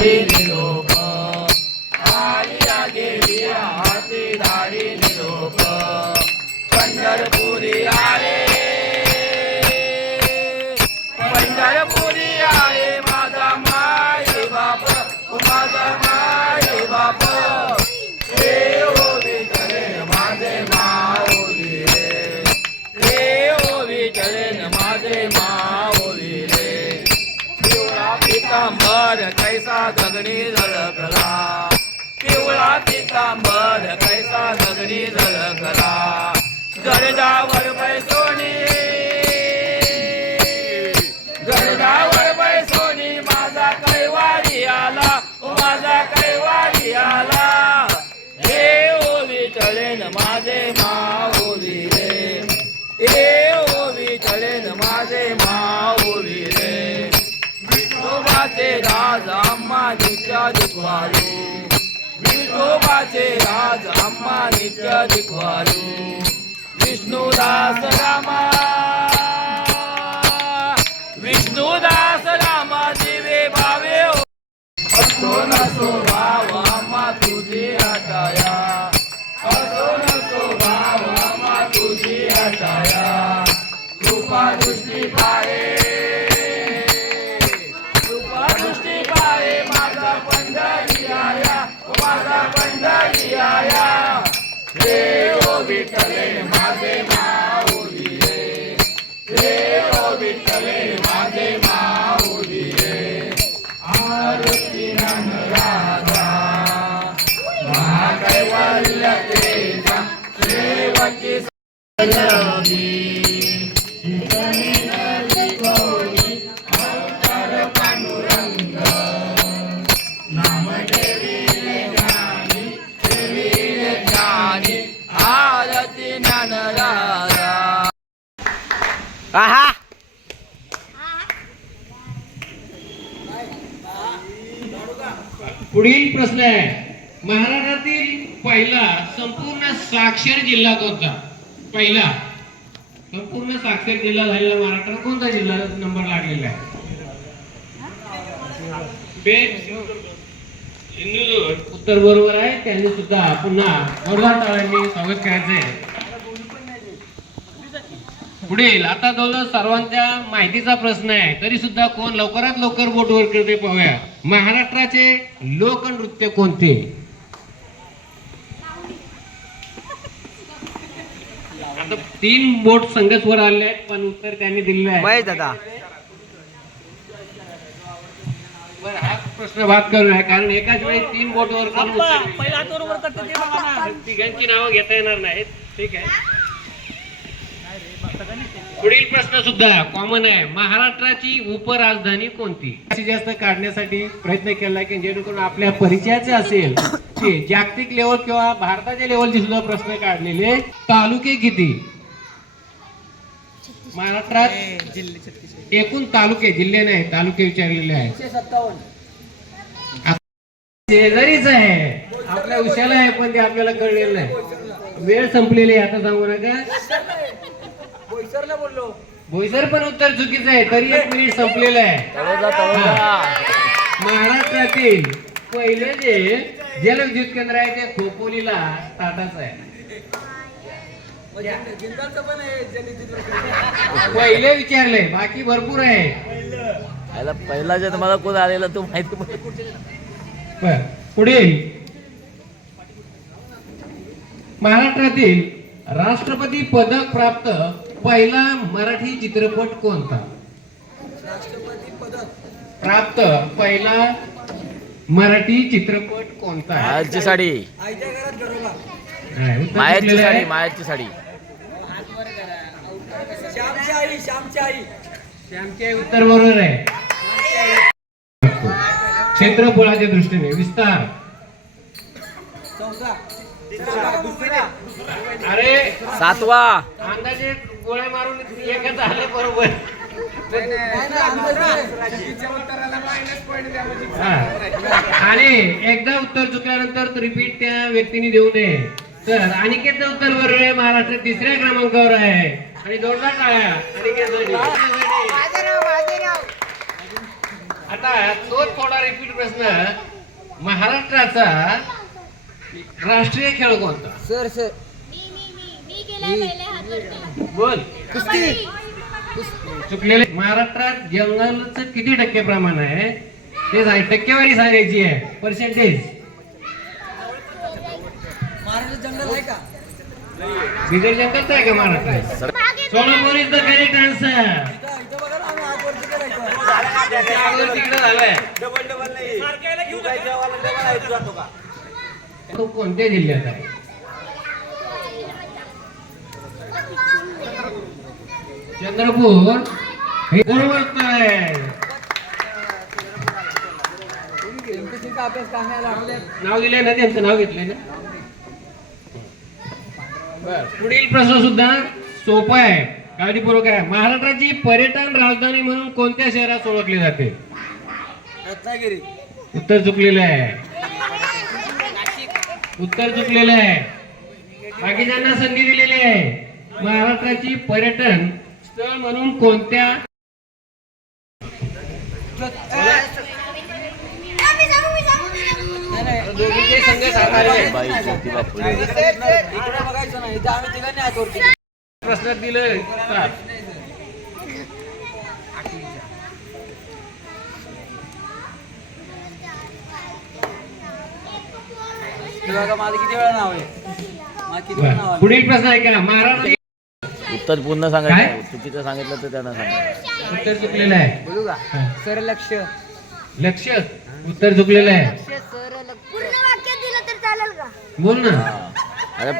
निरोप आलिया गेली हाती धाडी निरोप पंढरपुरी आले पंढरपुरी आले माझा माय बाप माझा माय बाप हे ओ विठले माझे माऊली रे हे ओ विठले माझे माऊली रे पिवळा पितांबर कैसा गगनी झळकला पिवळा पितांबर कैसा गगनी झळकला गरजावर पैसोनी गरजावर पैसोनी माझा कैवारी आला माझा कैवारी आला हे ओ विठलेन माझे माऊली रे हे ओ विठलेन माझे माऊली रे विठोबाचे राज आम्हा नित्य दिखवालू विठोबाचे राज आम्हा नित्य दिखवालू विष्णुदास रामा विष्णुदास रामा दिवे भावे असो नसो भाव आम्हा तुझी हटाया असो नसो भाव आम्हा तुझी हटाया कृपा दृष्टी पाहे कृपा दृष्टी पाहे माझा पंढरी आया माझा पंढरी आया हे ओ विठ्ठले माझे माऊली रे हे ओ विठ्ठले माझे माऊली रे आरती राजा महाकैवल्य तेजा सेवकी सजनी आहा पुढील प्रश्न आहे महाराष्ट्रातील पहिला संपूर्ण साक्षर जिल्हा कोणता पहिला संपूर्ण साक्षर जिल्हा झालेला महाराष्ट्रात कोणता जिल्हा नंबर लागलेला आहे सिंधुदुर्ग उत्तर बरोबर आहे त्यांनी सुद्धा पुन्हा जोरदार टाळ्यांनी स्वागत करायचंय पुढील आता जवळ सर्वांच्या माहितीचा प्रश्न आहे तरी सुद्धा कोण लवकरात लवकर बोट वर करते पाहूया महाराष्ट्राचे लोकनृत्य कोणते आता 3 बोट संघच वर आले आहेत पण उत्तर त्यांनी दिलेलं आहे दादा बरं हा प्रश्न बात करूया कारण एकाच वेळी 3 बोट वर करून पहिला बरोबर करते ते बघा ना तिघांची नावं घेता येणार नाहीत ठीक आहे पुढील प्रश्न सुद्धा कॉमन आहे महाराष्ट्राची उपराजधानी कोणती जास्तीत जास्त काढण्यासाठी प्रयत्न केला की जेणेकरून आपल्या परिचयाचे असेल की जागतिक लेवल किंवा भारताच्या लेवलचे सुद्धा प्रश्न काढलेले तालुके किती महाराष्ट्रात एकूण तालुके जिल्हे नाही तालुके विचारलेले आहेत 157 शेजारीच आहे आपल्या उशाला आहे पण ते आपल्याला कळलेलं नाही वेळ संपलेली आहे आता सांगू नका बोईसर पण उत्तर चुकीचं आहे तरी 1 मिनिट संपलेलं आहे महाराष्ट्रातील पहिले जे जलविद्युत केंद्र आहे ते खोपोलीला टाटाच आहे पहिले विचारले बाकी भरपूर आहे पहिला जे तुम्हाला कोण आलेला तो माहिती पुढील महाराष्ट्रातील राष्ट्रपती पदक प्राप्त पहिला मराठी चित्रपट कोणता राष्ट्रपती पदक प्राप्त पहिला मराठी चित्रपट कोणता मायाची साडी मायाची साडी मायाची साडी श्यामची आई उत्तर बरोबर आहे क्षेत्रफळाच्या दृष्टीने विस्तार अरे 7वा अंदाजे गोळ्या मारून एकच आले बरोबर आणि एकदा उत्तर चुकल्यानंतर रिपीट त्या व्यक्तीने देऊ नये तर अनिकेतचं उत्तर बरोबर आहे महाराष्ट्र 3ऱ्या क्रमांकावर आहे आणि जोरदार टाळ्या अनिकेत आता तो थोडा रिपीट प्रश्न, महाराष्ट्राचा राष्ट्रीय खेळ कोणता? सर सर मी केलाय पहिले हात वरती. बोल. कुस्ती. चुकलेले. महाराष्ट्रात जंगलचं किती टक्के प्रमाण आहे ते टक्केवारी सांगायची आहे, पर्सेंटेज. महाराष्ट्र जंगल आहे का? बिगर जंगलचं आहे का महाराष्ट्रात? Solapur is the correct answer. इथं बघा ना, आम्ही हात वरती करायचं. अगोदर तिकडे झालंय. तो कोणत्या जिल्ह्यात आहे? चंद्रपूर हे बरोबर उत्तर आहे. एमपीसीचा अभ्यास करण्याला आपल्या नाव दिलंय ना, त्यांचं नाव घेतलंय ना. बर, पुढील प्रश्न सुद्धा सोपा आहे, काळजीपूर्वक आहे. महाराष्ट्राची पर्यटन राजधानी म्हणून कोणत्या शहरात ओळखली जाते? रत्नागिरी. उत्तर चुकलेलं आहे. उत्तर चुकलेलं आहे. बाकीच्यांना संधी दिलेली आहे. महाराष्ट्राची पर्यटन स्थळ म्हणून कोणत्या? दोघीचे संघ साकारले आहेत. बाई ज्योतिबा फुले. इकडे बघायचं नाही, इथं आम्ही तिघांनी हात वरती. प्रश्नात दिलं तर. हे बघा, माझं किती वेळा नाव आहे? माझं किती वेळा नाव आहे? पुढील प्रश्न आहे का? महाराष्ट्र उत्तर पूर्ण सांगायचं, चुकीचं सांगितलं तर त्यांना सांगायचं. उत्तर चुकलेलं आहे. बोलू का? हा. सर लक्ष. लक्ष. उत्तर चुकलेलं आहे. पूर्ण वाक्यात दिलं तर चालेल का? बोल ना. हा. अरे